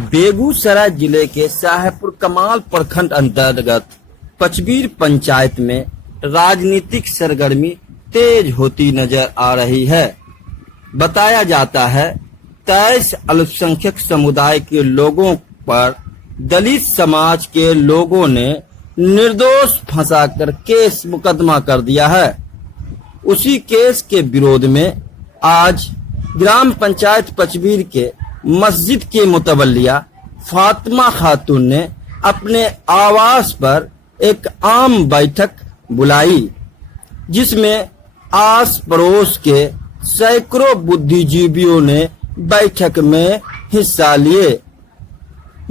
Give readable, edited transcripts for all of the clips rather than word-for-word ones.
बेगूसराय जिले के साहेबपुर कमाल प्रखंड अंतर्गत पचबीर पंचायत में राजनीतिक सरगर्मी तेज होती नजर आ रही है। बताया जाता है 23 अल्पसंख्यक समुदाय के लोगों पर दलित समाज के लोगों ने निर्दोष फंसाकर केस मुकदमा कर दिया है। उसी केस के विरोध में आज ग्राम पंचायत पचबीर के मस्जिद के मुतवल्लिया फातिमा खातून ने अपने आवास पर एक आम बैठक बुलाई, जिसमें आस पड़ोस के सैकड़ों बुद्धिजीवियों ने बैठक में हिस्सा लिए।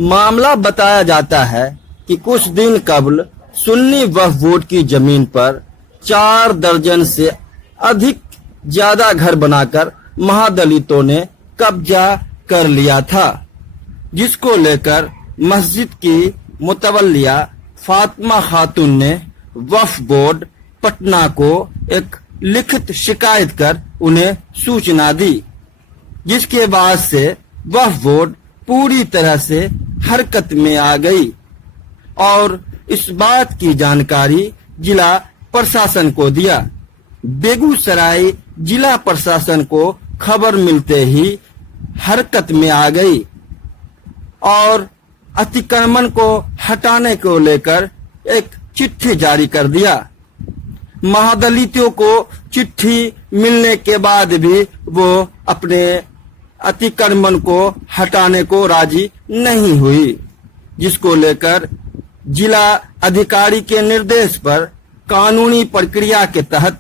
मामला बताया जाता है कि कुछ दिन कबल सुन्नी वक्फ बोर्ड की जमीन पर 4 दर्जन से अधिक ज्यादा घर बनाकर महादलितों ने कब्जा कर लिया था, जिसको लेकर मस्जिद की मुतवल्लिया फातिमा खातून ने वक्फ बोर्ड पटना को एक लिखित शिकायत कर उन्हें सूचना दी, जिसके बाद से वक्फ बोर्ड पूरी तरह से हरकत में आ गई और इस बात की जानकारी जिला प्रशासन को दिया। बेगूसराय जिला प्रशासन को खबर मिलते ही हरकत में आ गई और अतिक्रमण को हटाने को लेकर एक चिट्ठी जारी कर दिया। महादलितों को चिट्ठी मिलने के बाद भी वो अपने अतिक्रमण को हटाने को राजी नहीं हुई, जिसको लेकर जिला अधिकारी के निर्देश पर कानूनी प्रक्रिया के तहत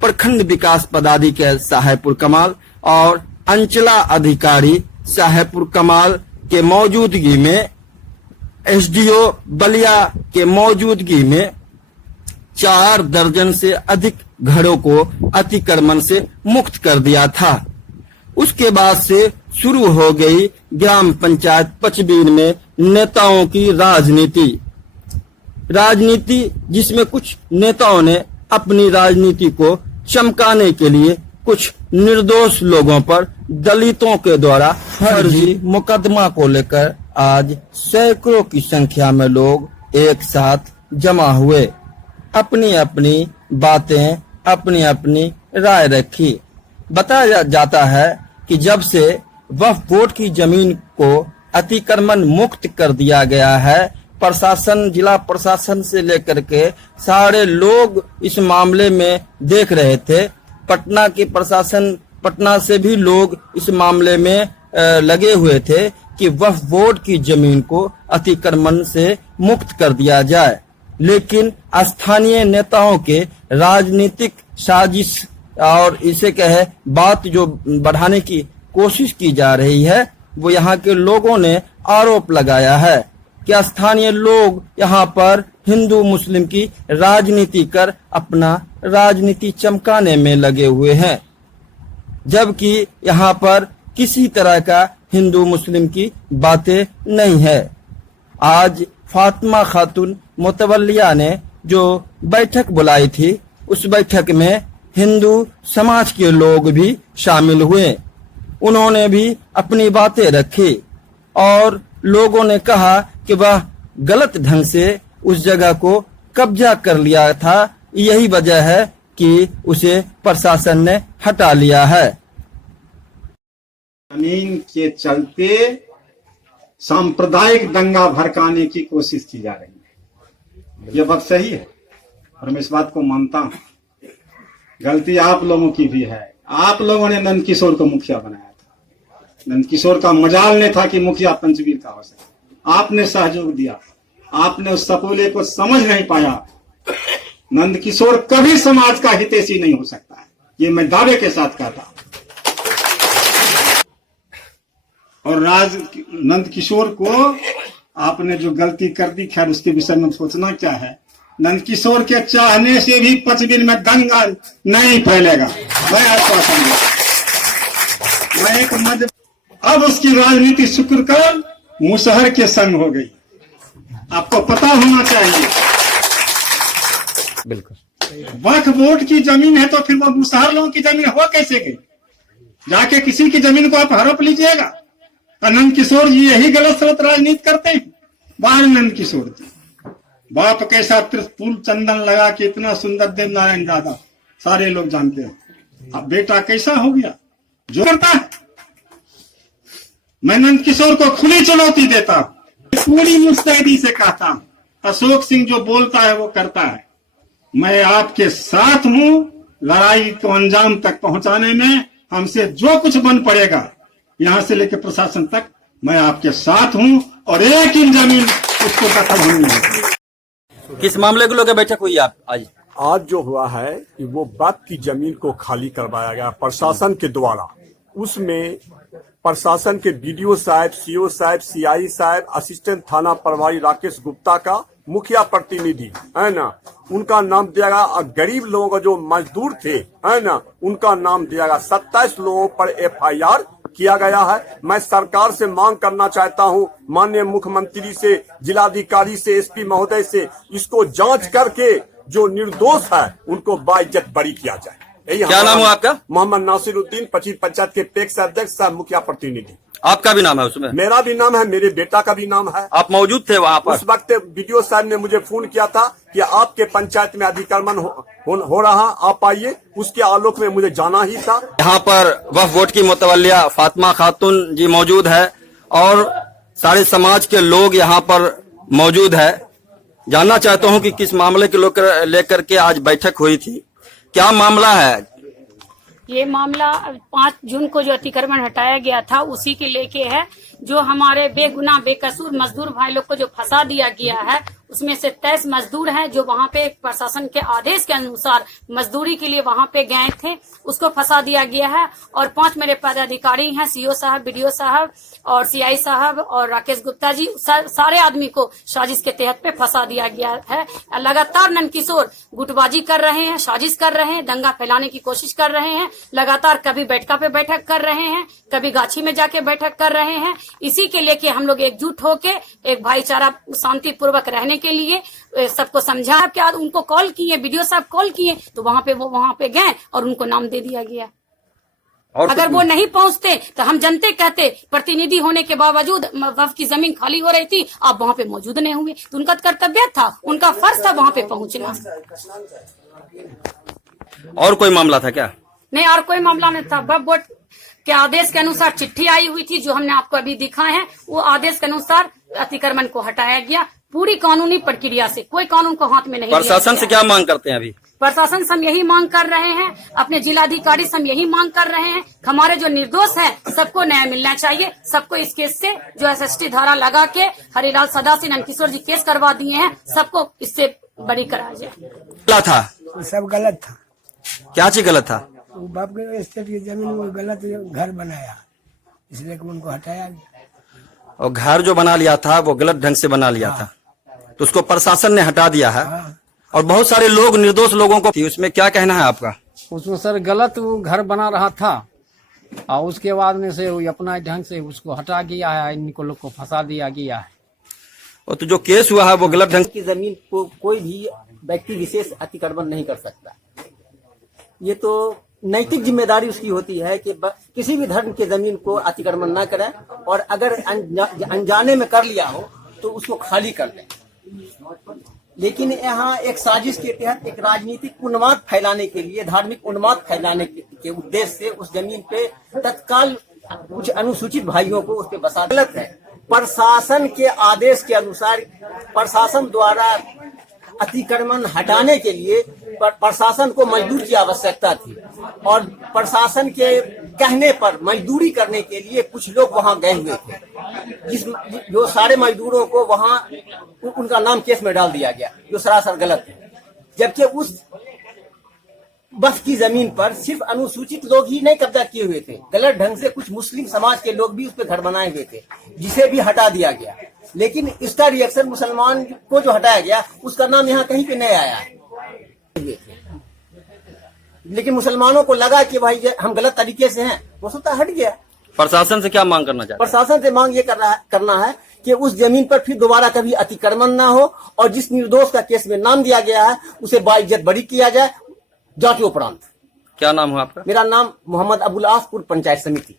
प्रखंड विकास पदाधिकारी साहेबपुर कमाल और अंचला अधिकारी साहेबपुर कमाल के मौजूदगी में एसडीओ बलिया के मौजूदगी में 4 दर्जन से अधिक घरों को अतिक्रमण से मुक्त कर दिया था। उसके बाद से शुरू हो गई ग्राम पंचायत पचबीर में नेताओं की राजनीति, जिसमें कुछ नेताओं ने अपनी राजनीति को चमकाने के लिए कुछ निर्दोष लोगों पर दलितों के द्वारा फर्जी मुकदमा को लेकर आज सैकड़ों की संख्या में लोग एक साथ जमा हुए, अपनी अपनी बातें, अपनी अपनी राय रखी। बताया जाता है कि जब से वक्फ बोर्ड की जमीन को अतिक्रमण मुक्त कर दिया गया है, प्रशासन, जिला प्रशासन से लेकर के सारे लोग इस मामले में देख रहे थे। पटना के प्रशासन, पटना से भी लोग इस मामले में लगे हुए थे कि वक्फ बोर्ड की जमीन को अतिक्रमण से मुक्त कर दिया जाए, लेकिन स्थानीय नेताओं के राजनीतिक साजिश और इसे कहे बात जो बढ़ाने की कोशिश की जा रही है, वो यहाँ के लोगों ने आरोप लगाया है कि स्थानीय लोग यहाँ पर हिंदू मुस्लिम की राजनीति कर अपना राजनीति चमकाने में लगे हुए हैं, जबकि यहाँ पर किसी तरह का हिंदू मुस्लिम की बातें नहीं है। आज फातिमा खातून मुतवल्लिया ने जो बैठक बुलाई थी, उस बैठक में हिंदू समाज के लोग भी शामिल हुए। उन्होंने भी अपनी बातें रखी और लोगों ने कहा कि वह गलत ढंग से उस जगह को कब्जा कर लिया था, यही वजह है कि उसे प्रशासन ने हटा लिया है। जमीन के चलते सांप्रदायिक दंगा भड़काने की कोशिश की जा रही है। ये बात सही है और मैं इस बात को मानता हूँ। गलती आप लोगों की भी है। आप लोगों ने नंदकिशोर को मुखिया बनाया था। नंदकिशोर का मजाल नहीं था कि मुखिया पंचबीर का हो सके। आपने सहयोग दिया, आपने उस सपोले को समझ नहीं पाया। नंदकिशोर कभी समाज का हितैषी नहीं हो सकता है, ये मैं दावे के साथ कहता हूं। और नंदकिशोर को आपने जो गलती कर दी, खैर उसके विषय में सोचना क्या है। नंदकिशोर के चाहने से भी पचबीर में दंगा नहीं फैलेगा, मैं आश्वासन दूं। मैं एक मध्य अब उसकी राजनीति शुक्र कर मुसहर के संग हो गई, आपको पता होना चाहिए। बिल्कुल वक्फ बोर्ड की जमीन है तो फिर वो मुसहर लोगों की जमीन हो कैसे गई? जाके किसी की जमीन को आप हड़प लीजिएगा। नंद किशोर जी यही गलत सलत राजनीति करते हैं। बाहर नंद किशोर जी, बाप कैसा त्रिशूल चंदन लगा के इतना सुंदर देव नारायण दादा सारे लोग जानते हैं। अब बेटा कैसा हो गया जो करता है। मैं नंद किशोर को खुली चुनौती देता हूं, पूरी मुस्तैदी से कहता हूं, अशोक सिंह जो बोलता है वो करता है। मैं आपके साथ हूं लड़ाई को अंजाम तक पहुंचाने में। हमसे जो कुछ बन पड़ेगा यहां से लेकर प्रशासन तक मैं आपके साथ हूं और एक इंच जमीन उसको दखल होनी है। किस मामले को लेकर बैठक हुई आप आज जो हुआ है कि वो बाप की जमीन को खाली करवाया गया प्रशासन के द्वारा। उसमें प्रशासन के बीडीओ साहब, सीओ साहब, सीआई साहब, असिस्टेंट थाना प्रभारी राकेश गुप्ता का मुखिया प्रतिनिधि है ना, उनका नाम दिया गया। और गरीब लोगों का जो मजदूर थे है ना, उनका नाम दिया गया। 27 लोगों पर एफआईआर किया गया है। मैं सरकार से मांग करना चाहता हूं, माननीय मुख्यमंत्री से, जिलाधिकारी से, एसपी महोदय से, इसको जांच करके जो निर्दोष है उनको बाइज्जत बरी किया जाए। क्या नाम है आपका? मोहम्मद नासिरुद्दीन, 25 पंचायत के पैक्स अध्यक्ष सह मुखिया प्रतिनिधि। आपका भी नाम है उसमें? मेरा भी नाम है, मेरे बेटा का भी नाम है। आप मौजूद थे वहाँ पर? उस वक्त बीडीओ साहब ने मुझे फोन किया था कि आपके पंचायत में अतिक्रमण हो रहा, आप आइए। उसके आलोक में मुझे जाना ही था। यहाँ पर वक्फ बोर्ड की मुतवल्लिया फातिमा खातून जी मौजूद है और सारे समाज के लोग यहाँ पर मौजूद है। जानना चाहता हूँ कि किस मामले के लेकर के आज बैठक हुई थी, क्या मामला है? ये मामला 5 जून को जो अतिक्रमण हटाया गया था उसी के लेके है। जो हमारे बेगुनाह बेकसूर मजदूर भाई लोग को जो फंसा दिया गया है, उसमें से 23 मजदूर हैं जो वहाँ पे प्रशासन के आदेश के अनुसार मजदूरी के लिए वहाँ पे गए थे, उसको फंसा दिया गया है। और 5 मेरे पदाधिकारी हैं, सीओ साहब, बीडीओ साहब और सीआई साहब और राकेश गुप्ता जी, सारे आदमी को साजिश के तहत पे फंसा दिया गया है। लगातार नंद किशोर गुटबाजी कर रहे हैं, साजिश कर रहे हैं, दंगा फैलाने की कोशिश कर रहे हैं। लगातार कभी बैठका पे बैठक कर रहे हैं, कभी गाछी में जाके बैठक कर रहे हैं। इसी के लेके हम लोग एकजुट होके एक भाईचारा शांति पूर्वक रहने के लिए सबको समझा के बाद उनको कॉल किए, वीडियो साहब कॉल किए तो वहाँ पे गए और उनको नाम दे दिया गया। और अगर वो नहीं पहुंचते तो हम जनते कहते, प्रतिनिधि होने के बावजूद वक्फ की जमीन खाली हो रही थी, आप वहाँ पे मौजूद नहीं हुए, तो उनका कर्तव्य था, उनका फर्ज था वहाँ पे पहुंचना। और कोई मामला था क्या? नहीं, और कोई मामला नहीं था। वक्फ बोर्ड के आदेश के अनुसार चिट्ठी आई हुई थी जो हमने आपको अभी दिखाए हैं, वो आदेश के अनुसार अतिक्रमण को हटाया गया पूरी कानूनी प्रक्रिया से, कोई कानून को हाथ में नहीं। प्रशासन से क्या मांग करते हैं अभी? प्रशासन से हम यही मांग कर रहे हैं, अपने जिलाधिकारी से हम यही मांग कर रहे हैं, हमारे जो निर्दोष हैं सबको न्याय मिलना चाहिए। सबको इस केस से जो एसएसटी धारा लगा के हरिलाल सदा सिंह, नंद किशोर जी केस करवा दिए हैं, सबको इससे बरी कराया जाए। क्या था? सब गलत था। क्या चीज गलत था? वो बाप के स्टेट की जमीन वो गलत घर बनाया, इसलिए उनको हटाया। और घर जो बना लिया था वो गलत ढंग से बना लिया था, तो उसको प्रशासन ने हटा दिया है। और बहुत सारे लोग, निर्दोष लोगों को, उसमें क्या कहना है आपका? उसको सर गलत वो घर बना रहा था और उसके बाद में से वो अपना ढंग से उसको हटा गया है, इनको लोग को फंसा दिया गया है। और तो जो केस हुआ है वो गलत ढंग की जमीन को कोई भी व्यक्ति विशेष अतिक्रमण नहीं कर सकता। ये तो नैतिक जिम्मेदारी उसकी होती है कि किसी भी धर्म के जमीन को अतिक्रमण न करें, और अगर अनजाने में कर लिया हो तो उसको खाली कर दें। लेकिन यहाँ एक साजिश के तहत एक राजनीतिक उन्माद फैलाने के लिए, धार्मिक उन्माद फैलाने के उद्देश्य से उस जमीन पे तत्काल कुछ अनुसूचित भाइयों को उस पे बसा गलत है। प्रशासन के आदेश के अनुसार प्रशासन द्वारा अतिक्रमण हटाने के लिए प्रशासन को मजदूर की आवश्यकता थी, और प्रशासन के कहने पर मजदूरी करने के लिए कुछ लोग वहां गए हुए थे, जो सारे मजदूरों को वहां उनका नाम केस में डाल दिया गया, जो सरासर गलत है। जबकि उस वक्फ की जमीन पर सिर्फ अनुसूचित लोग ही नहीं कब्जा किए हुए थे, गलत ढंग से कुछ मुस्लिम समाज के लोग भी उस पर घर बनाए हुए थे, जिसे भी हटा दिया गया। लेकिन इसका रिएक्शन मुसलमान को जो हटाया गया उसका नाम यहाँ कहीं पे नहीं आया है। लेकिन मुसलमानों को लगा कि भाई हम गलत तरीके से हैं, वो सोचा हट गया। प्रशासन से क्या मांग करना चाहिए? प्रशासन से मांग ये करना है कि उस जमीन पर फिर दोबारा कभी अतिक्रमण ना हो, और जिस निर्दोष का केस में नाम दिया गया है उसे बाइज्जत बरी किया जाए जांच उपरांत। क्या नाम है आपका? मेरा नाम मोहम्मद अबुल आस, पूर्व पंचायत समिति।